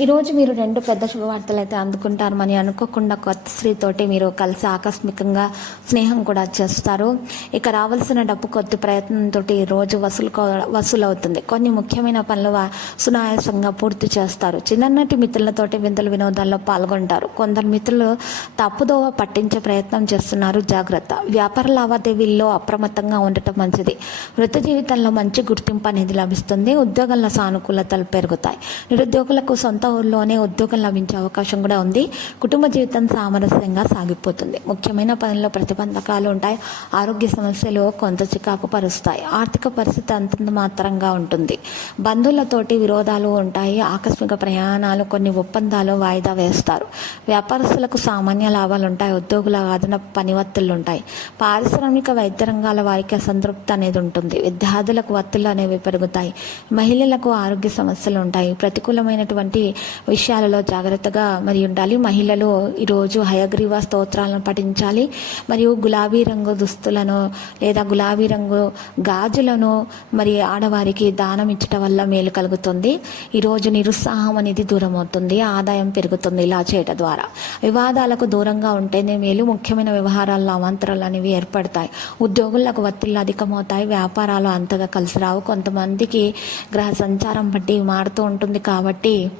ఈరోజు మీరు రెండు పెద్ద శుభవార్తలు అయితే అందుకుంటారని అనుకోకుండా కొత్త స్త్రీతోటి మీరు కలిసి ఆకస్మికంగా స్నేహం కూడా చేస్తారు. ఇక రావాల్సిన డబ్బు కొద్ది ప్రయత్నంతో ఈ రోజు వసూలు వసూలవుతుంది. కొన్ని ముఖ్యమైన పనులు సునాయాసంగా పూర్తి చేస్తారు. చిన్ననాటి మిత్రులతోటి వింతల వినోదాల్లో పాల్గొంటారు. కొందరు మిత్రులు తప్పుదోవ పట్టించే ప్రయత్నం చేస్తున్నారు. జాగ్రత్త. వ్యాపార లావాదేవీల్లో అప్రమత్తంగా ఉండటం మంచిది. వృత్తి జీవితంలో మంచి గుర్తింపు అనేది లభిస్తుంది. ఉద్యోగంలో సానుకూలతలు పెరుగుతాయి. నిరుద్యోగులకు సొంత ఊర్లోనే ఉద్యోగం లభించే అవకాశం కూడా ఉంది. కుటుంబ జీవితం సామరస్యంగా సాగిపోతుంది. ముఖ్యమైన పనుల్లో ప్రతిబంధకాలు ఉంటాయి. ఆరోగ్య సమస్యలు కొంత చికాకు పరుస్తాయి. ఆర్థిక పరిస్థితి అంతంత మాత్రంగా ఉంటుంది. బంధువులతోటి విరోధాలు ఉంటాయి. ఆకస్మిక ప్రయాణాలు కొన్ని ఒప్పందాలు వాయిదా వేస్తారు. వ్యాపారస్తులకు సామాన్య లాభాలు ఉంటాయి. ఉద్యోగుల అదనపు పని ఉంటాయి పారిశ్రామిక వైద్య రంగాల వారికి అసంతృప్తి అనేది ఉంటుంది. విద్యార్థులకు వత్తులు అనేవి పెరుగుతాయి. మహిళలకు ఆరోగ్య సమస్యలు ఉంటాయి. ప్రతికూలమైనటువంటి విషయాలలో జాగ్రత్తగా మరి ఉండాలి. మహిళలు ఈరోజు హయగ్రీవ స్తోత్రాలను పఠించాలి. మరియు గులాబీ రంగు దుస్తులను లేదా గులాబీ రంగు గాజులను మరి ఆడవారికి దానం ఇచ్చటం వల్ల మేలు కలుగుతుంది. ఈరోజు నిరుత్సాహం అనేది దూరం అవుతుంది ఆదాయం పెరుగుతుంది ఇలా చేయటం ద్వారా. వివాదాలకు దూరంగా ఉంటేనే మేలు. ముఖ్యమైన వ్యవహారాల్లో అవాంతరాలు అనేవి ఏర్పడతాయి. ఉద్యోగులకు ఒత్తిళ్ళు అధికమవుతాయి. వ్యాపారాలు అంతగా కలిసి రావు. కొంతమందికి గ్రహ సంచారం బట్టి మారుతూ ఉంటుంది కాబట్టి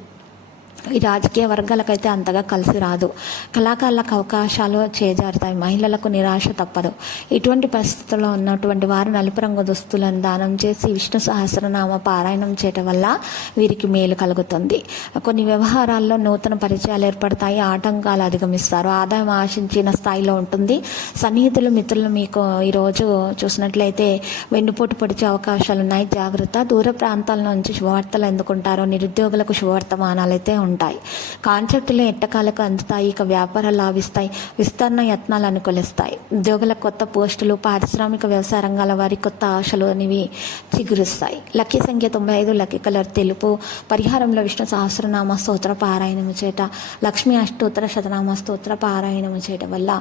ఈ రాజకీయ వర్గాలకైతే అంతగా కలిసి రాదు. కళాకారులకు అవకాశాలు చేజారుతాయి. మహిళలకు నిరాశ తప్పదు. ఇటువంటి పరిస్థితుల్లో ఉన్నటువంటి వారు నలుపు రంగు దుస్తులను దానం చేసి విష్ణు సహస్రనామ పారాయణం చేయటం వల్ల వీరికి మేలు కలుగుతుంది. కొన్ని వ్యవహారాల్లో నూతన పరిచయాలు ఏర్పడతాయి. ఆటంకాలు అధిగమిస్తారు. ఆదాయం ఆశించిన స్థాయిలో ఉంటుంది. సన్నిహితులు మిత్రులు మీకు ఈరోజు చూసినట్లయితే వెన్నుపోటు పొడిచే అవకాశాలు ఉన్నాయి జాగ్రత్త. దూర ప్రాంతాల నుంచి శుభవార్తలు ఎందుకుంటారో నిరుద్యోగులకు శుభవర్తమానాలు అయితే ఉంటాయి. ఉంటాయి. కాంట్రాక్టులు ఎట్టకాలకు అందుతాయి ఇక వ్యాపారాలు లాభిస్తాయి విస్తరణ యత్నాలు అనుకూలిస్తాయి. ఉద్యోగుల కొత్త పోస్టులు పారిశ్రామిక వ్యవసాయ రంగాల వారి కొత్త ఆశలు అనేవి చిగురుస్తాయి. లక్కీ సంఖ్య తొంభై ఐదు లక్కీ కలర్ తెలుపు పరిహారంలో విష్ణు సహస్రనామ స్తోత్ర పారాయణము చేట లక్ష్మీ అష్టోత్తర శతనామ స్తోత్ర పారాయణము చేయటం వల్ల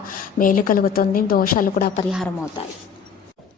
మేలు కలుగుతుంది దోషాలు కూడా పరిహారం అవుతాయి